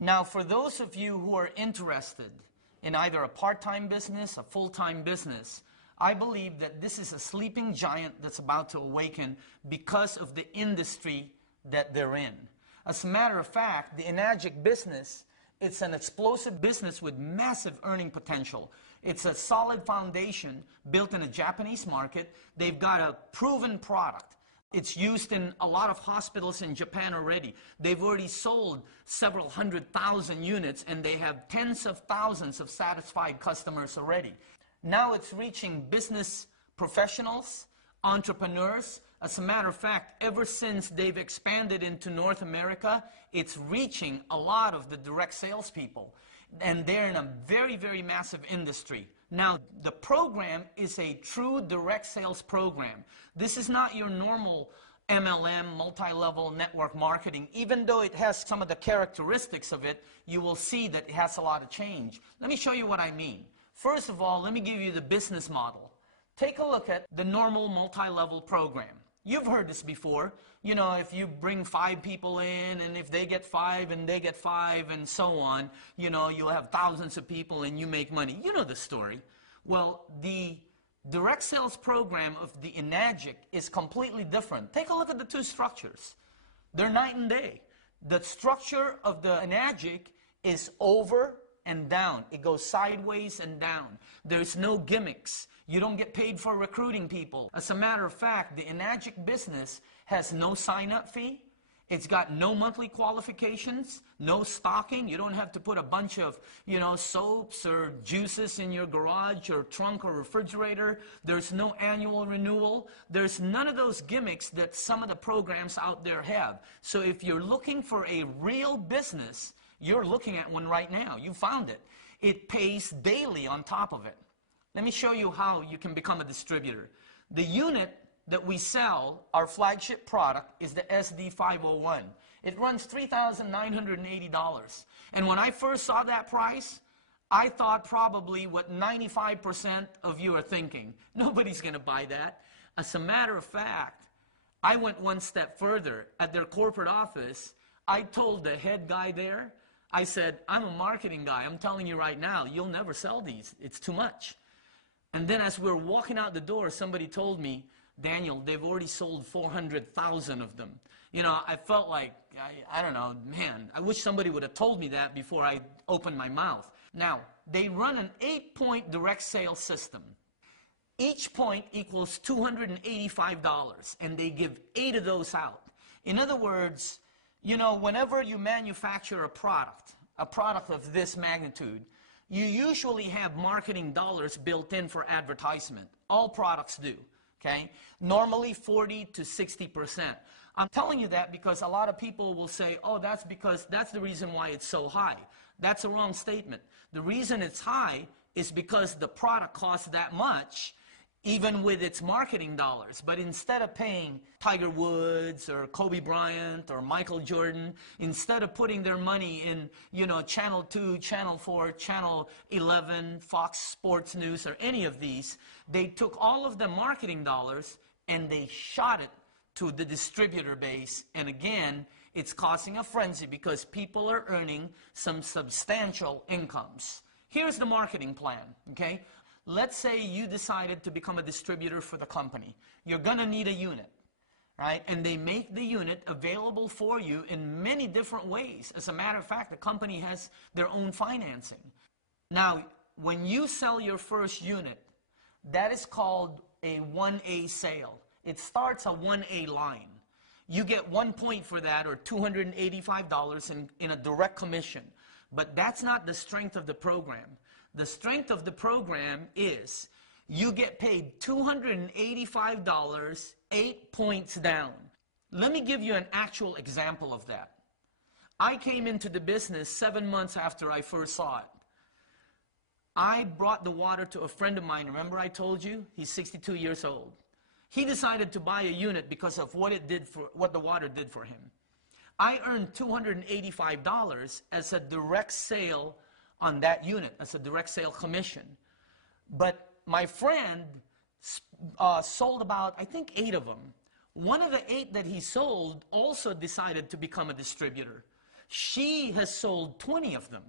Now, for those of you who are interested in either a part-time business, a full-time business, I believe that this is a sleeping giant that's about to awaken because of the industry that they're in. As a matter of fact, the Enagic business, it's an explosive business with massive earning potential. It's a solid foundation built in a Japanese market. They've got a proven product. It's used in a lot of hospitals in Japan already. They've already sold several 100,000 units, and they have tens of thousands of satisfied customers already. Now it's reaching business professionals, entrepreneurs. As a matter of fact, ever since they've expanded into North America, it's reaching a lot of the direct salespeople. And they're in a very, very massive industry. Now, the program is a true direct sales program. This is not your normal MLM, multi-level network marketing. Even though it has some of the characteristics of it, you will see that it has a lot of change. Let me show you what I mean. First of all, let me give you the business model. Take a look at the normal multi-level program. You've heard this before. You know, if you bring 5 people in, and if they get 5 and they get 5 and so on, you know, you'll have thousands of people and you make money. You know the story. Well, the direct sales program of the Enagic is completely different. Take a look at the two structures. They're night and day. The structure of the Enagic is over and down. It goes sideways and down. There's no gimmicks. You don't get paid for recruiting people. As a matter of fact, the Enagic business has no sign-up fee. It's got no monthly qualifications, no stocking. You don't have to put a bunch of, soaps or juices in your garage or trunk or refrigerator. There's no annual renewal. There's none of those gimmicks that some of the programs out there have. So if you're looking for a real business, you're looking at one right now. You found it. It pays daily on top of it. Let me show you how you can become a distributor. The unit that we sell, our flagship product, is the SD501. It runs $3,980. And when I first saw that price, I thought probably what 95% of you are thinking. Nobody's going to buy that. As a matter of fact, I went one step further. At their corporate office, I told the head guy there, I said, I'm a marketing guy. I'm telling you right now, you'll never sell these. It's too much. And then as we were walking out the door, somebody told me, Daniel, they've already sold 400,000 of them. You know, I felt like, I don't know, man, I wish somebody would have told me that before I opened my mouth. Now, they run an 8-point direct sales system. Each point equals $285, and they give 8 of those out. In other words, you know, whenever you manufacture a product of this magnitude, you usually have marketing dollars built in for advertisement. All products do, okay? Normally 40 to 60%. I'm telling you that because a lot of people will say, oh, that's the reason why it's so high. That's a wrong statement. The reason it's high is because the product costs that much, even with its marketing dollars. But instead of paying Tiger Woods or Kobe Bryant or Michael Jordan, instead of putting their money in, Channel 2, Channel 4, Channel 11, Fox Sports News, or any of these, they took all of the marketing dollars and they shot it to the distributor base. And again, it's causing a frenzy because people are earning some substantial incomes. Here's the marketing plan, okay? Let's say you decided to become a distributor for the company. You're going to need a unit, right? And they make the unit available for you in many different ways. As a matter of fact, the company has their own financing. Now, when you sell your first unit, that is called a 1A sale. It starts a 1A line. You get 1 point for that, or $285 in a direct commission. But that's not the strength of the program. The strength of the program is you get paid $285, 8 points down. Let me give you an actual example of that. I came into the business 7 months after I first saw it. I brought the water to a friend of mine. Remember I told you? He's 62 years old. He decided to buy a unit because of what the water did for him. I earned $285 as a direct sale on that unit, as a direct sale commission. But my friend sold about, I think, 8 of them. One of the 8 that he sold also decided to become a distributor. She has sold 20 of them.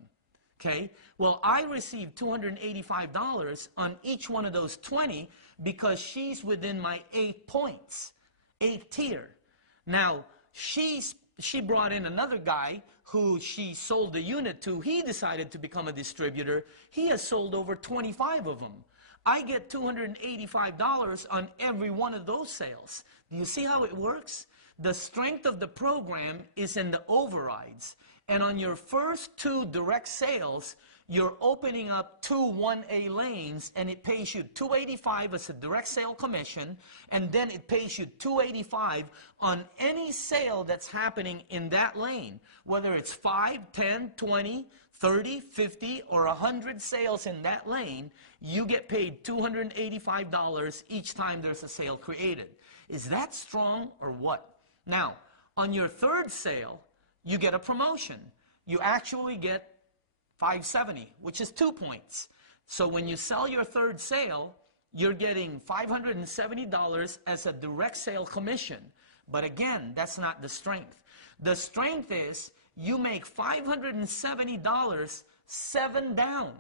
Okay, well, I received $285 on each one of those 20 because she's within my 8 points, 8 tier. Now, she brought in another guy who she sold the unit to. He decided to become a distributor. He has sold over 25 of them. I get $285 on every one of those sales. Do you see how it works? The strength of the program is in the overrides. And on your first 2 direct sales, you're opening up 2 1A lanes, and it pays you $285 as a direct sale commission, and then it pays you $285 on any sale that's happening in that lane, whether it's 5, 10, 20, 30, 50, or 100 sales in that lane. You get paid $285 each time there's a sale created. Is that strong or what? Now, on your third sale, you get a promotion. You actually get $570, which is 2 points. So when you sell your third sale, you're getting $570 as a direct sale commission. But again, that's not the strength. The strength is you make $570 7 down.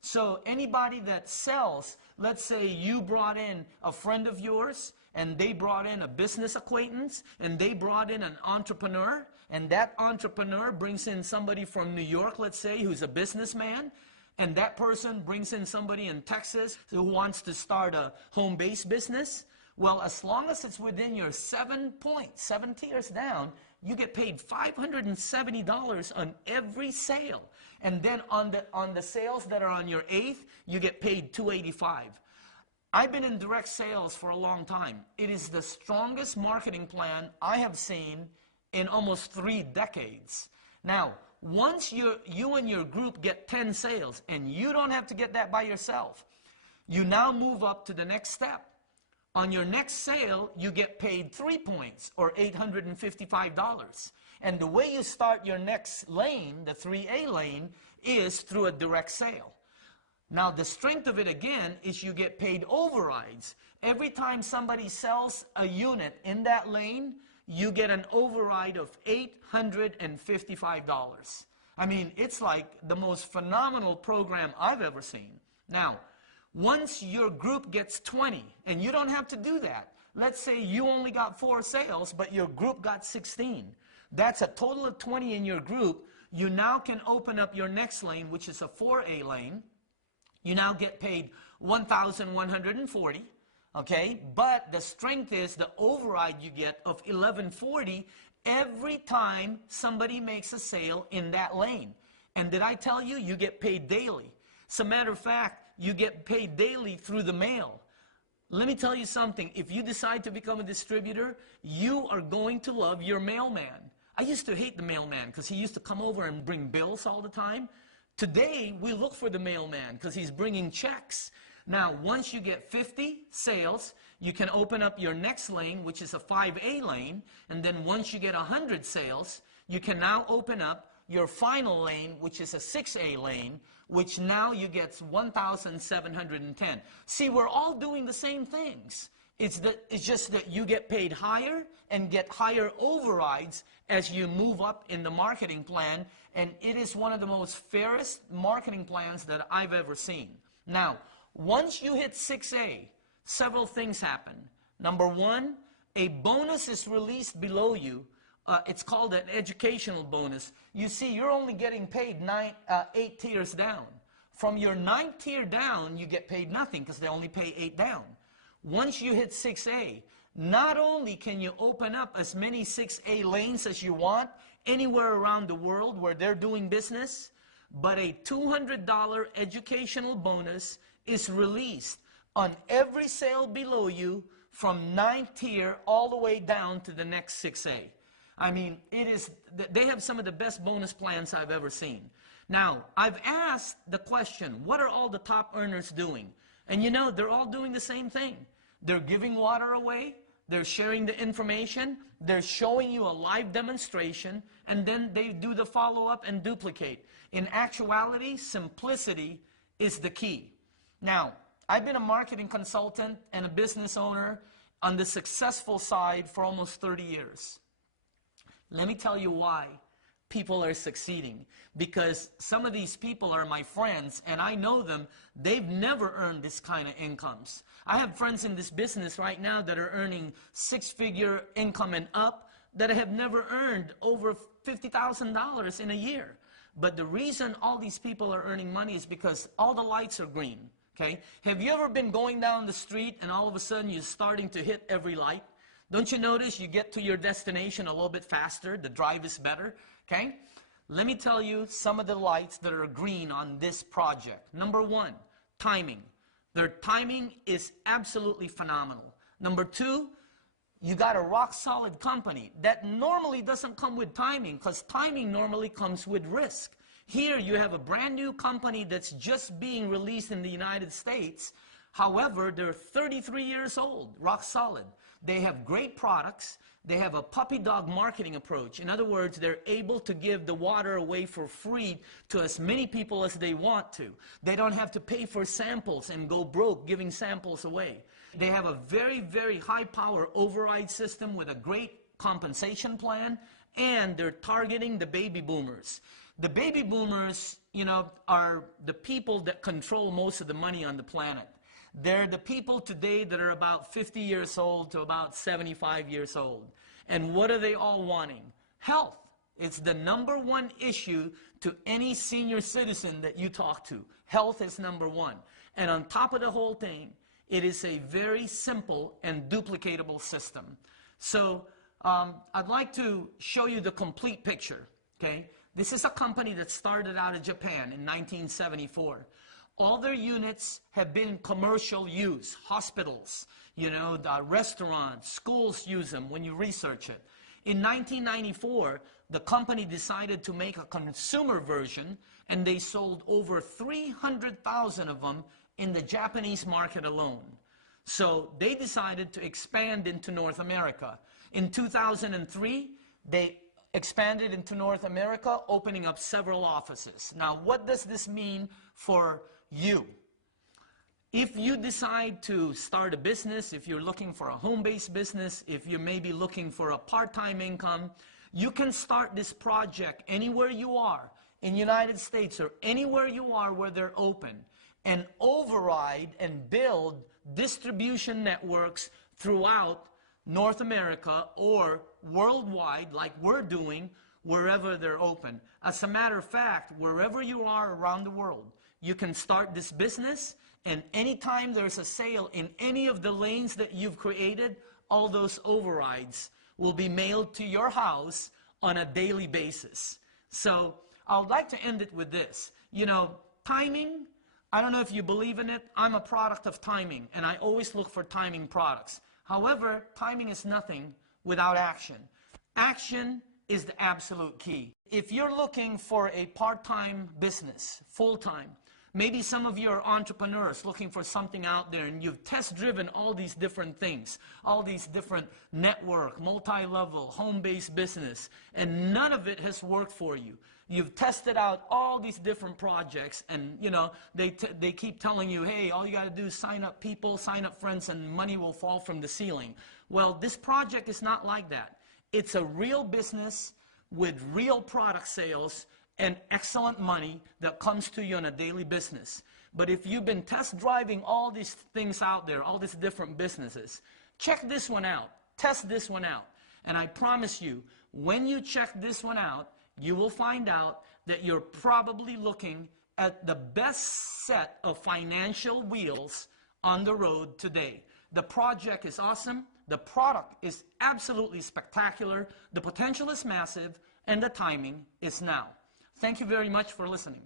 So anybody that sells, let's say you brought in a friend of yours, and they brought in a business acquaintance, and they brought in an entrepreneur, and that entrepreneur brings in somebody from New York, let's say, who's a businessman, and that person brings in somebody in Texas who wants to start a home-based business. Well, as long as it's within your 7 points, 7 tiers down, you get paid $570 on every sale. And then on the sales that are on your 8th, you get paid $285. I've been in direct sales for a long time. It is the strongest marketing plan I have seen in almost 3 decades. Now, once you and your group get 10 sales, and you don't have to get that by yourself, you now move up to the next step. On your next sale, you get paid 3 points, or $855. And the way you start your next lane, the 3A lane, is through a direct sale. Now, the strength of it, again, is you get paid overrides. Every time somebody sells a unit in that lane, you get an override of $855. I mean, it's like the most phenomenal program I've ever seen. Now, once your group gets 20, and you don't have to do that. Let's say you only got 4 sales, but your group got 16. That's a total of 20 in your group. You now can open up your next lane, which is a 4A lane. You now get paid $1,140, okay? But the strength is the override you get of $1,140 every time somebody makes a sale in that lane. And did I tell you, you get paid daily? As a matter of fact, you get paid daily through the mail. Let me tell you something. If you decide to become a distributor, you are going to love your mailman. I used to hate the mailman because he used to come over and bring bills all the time. Today, we look for the mailman because he's bringing checks. Now, once you get 50 sales, you can open up your next lane, which is a 5A lane. And then once you get 100 sales, you can now open up your final lane, which is a 6A lane, which now you get 1,710. See, we're all doing the same things. It's just that you get paid higher and get higher overrides as you move up in the marketing plan, and it is one of the most fairest marketing plans that I've ever seen. Now, once you hit 6A, several things happen. Number 1, a bonus is released below you. It's called an educational bonus. You see, you're only getting paid 8 tiers down. From your 9th tier down, you get paid nothing because they only pay 8 down. Once you hit 6A, not only can you open up as many 6A lanes as you want anywhere around the world where they're doing business, but a $200 educational bonus is released on every sale below you from 9th tier all the way down to the next 6A. I mean, they have some of the best bonus plans I've ever seen. Now, I've asked the question, what are all the top earners doing? And you know, they're all doing the same thing. They're giving water away, they're sharing the information, they're showing you a live demonstration, and then they do the follow-up and duplicate. In actuality, simplicity is the key. Now, I've been a marketing consultant and a business owner on the successful side for almost 30 years. Let me tell you why people are succeeding, because some of these people are my friends and I know them. They've never earned this kind of incomes. I have friends in this business right now that are earning six-figure income and up that have never earned over $50,000 in a year. But the reason all these people are earning money is because all the lights are green. Okay? Have you ever been going down the street and all of a sudden you're starting to hit every light? Don't you notice you get to your destination a little bit faster? The drive is better. Okay? Let me tell you some of the lights that are green on this project. Number one, timing. Their timing is absolutely phenomenal. Number two, you got a rock-solid company that normally doesn't come with timing, because timing normally comes with risk. Here you have a brand new company that's just being released in the United States. However, they're 33 years old, rock solid. They have great products. They have a puppy dog marketing approach. In other words, they're able to give the water away for free to as many people as they want to. They don't have to pay for samples and go broke giving samples away. They have a very, very high power override system with a great compensation plan, and they're targeting the baby boomers. The baby boomers, you know, are the people that control most of the money on the planet. They're the people today that are about 50 years old to about 75 years old. And what are they all wanting? Health. It's the number one issue to any senior citizen that you talk to. Health is number one. And on top of the whole thing, it is a very simple and duplicatable system. So I'd like to show you the complete picture. Okay? This is a company that started out of Japan in 1974. All their units have been commercial use. Hospitals, you know, the restaurants, schools use them when you research it. In 1994, the company decided to make a consumer version, and they sold over 300,000 of them in the Japanese market alone. So they decided to expand into North America. In 2003, they expanded into North America, opening up several offices. Now, what does this mean for you? If you decide to start a business, if you're looking for a home-based business, if you may be looking for a part-time income, you can start this project anywhere you are in the United States or anywhere you are where they're open, and override and build distribution networks throughout North America or worldwide, like we're doing, wherever they're open. As a matter of fact, wherever you are around the world, you can start this business, and anytime there's a sale in any of the lanes that you've created, all those overrides will be mailed to your house on a daily basis. So I would like to end it with this. You know, timing, I don't know if you believe in it. I'm a product of timing, and I always look for timing products. However, timing is nothing without action. Action is the absolute key. If you're looking for a part-time business, full-time, maybe some of you are entrepreneurs looking for something out there, and you've test-driven all these different things, all these different network, multi-level, home-based business, and none of it has worked for you. You've tested out all these different projects, and you know they keep telling you, hey, all you got to do is sign up people, sign up friends, and money will fall from the ceiling. Well, this project is not like that. It's a real business with real product sales and excellent money that comes to you on a daily business. But if you've been test driving all these things out there, all these different businesses, check this one out, test this one out. And I promise you, when you check this one out, you will find out that you're probably looking at the best set of financial wheels on the road today. The project is awesome. The product is absolutely spectacular. The potential is massive, and the timing is now. Thank you very much for listening.